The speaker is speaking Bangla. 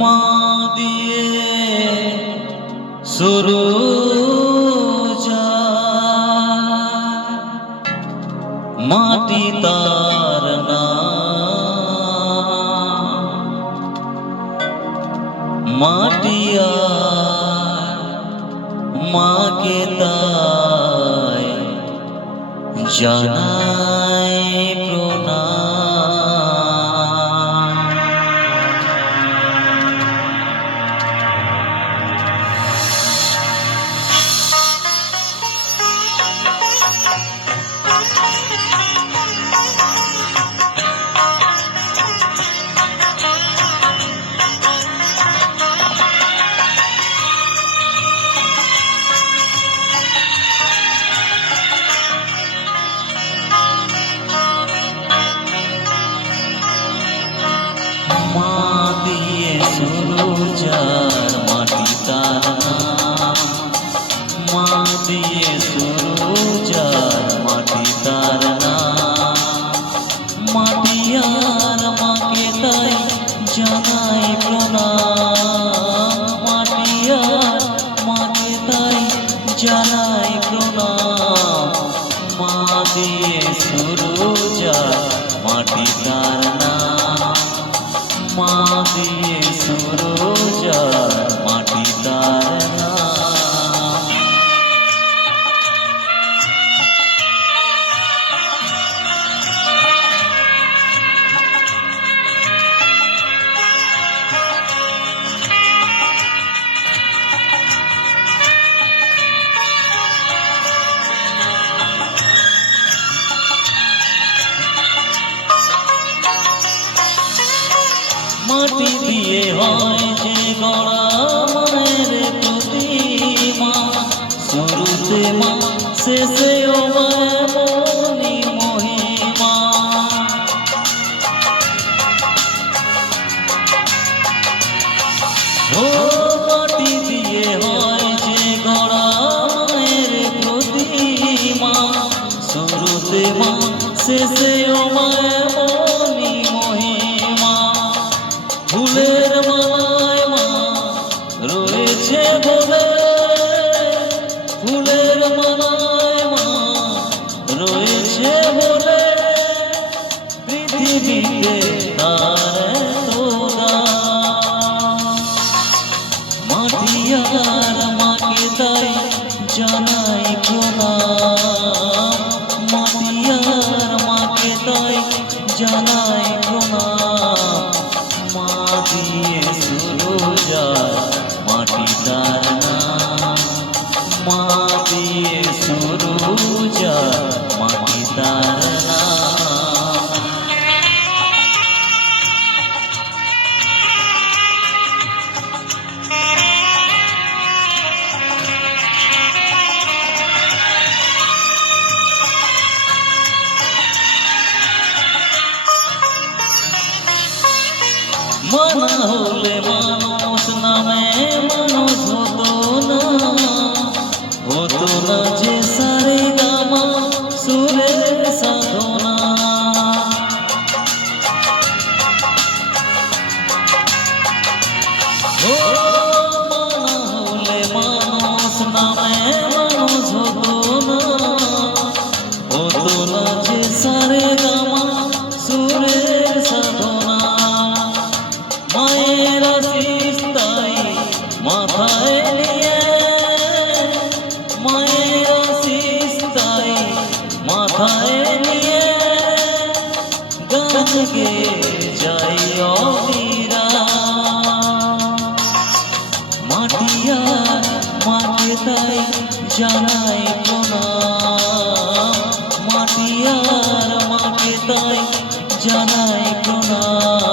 মা দিয়ে শুরু মাটি তার নাম, মাটিয়া মাকে তাই জানাই প্রণাম। মা দিয়ে শুরু যার মাটি তার নাম, মা দিয়ে শুরু যার মাটি তার নাম, মাটি আর মাকে তাই জানাই প্রণাম, মাটি আর মাকে তাই জানাই প্রণাম। মা দিয়ে শুরু যার মাটি তার নাম, মা দিয়ে শুরু যার মাটি তার নাম। মাটি দিয়ে হয় যে গড়া মায়ের প্রতিমা, শুরুতে মা শেষেও মনি মহিমা। ও মাটি দিয়ে হয় যে গড়া মায়ের প্রতিমা, শুরুতে মা শেষেও মনি মহিমা। ফুলের মালায় মা রয়েছে বলে, ফুলের মালায় মা রয়েছে বলে, পৃথিবীতে তার এত দাম। মাটি আর মাকে তাই জানাই প্রণাম, মাটি আর মাকে তাই জানাই প্রণাম। মা দিয়ে শুরু যার মাটি তার নাম, মা দিয়ে শুরু যার মাটি তার নাম। মানা হলে মানুষ নামে মানুষ হতো না যে সারে গামা সুরের সাধনা। ও মানা হলে মানুষ নামে মানুষ হতো না যে সারে গামা সুরের সাধনা। মায়ের আশিস তাই মাথায় নিয়ে, মায়ের আশিস তাই মাথায় নিয়ে, গান গেয়ে যাই অবিরাম। মাটি আর মাকে তাই জানাই প্রণাম, মাটি আর মাকে তাই জানাই প্রণাম।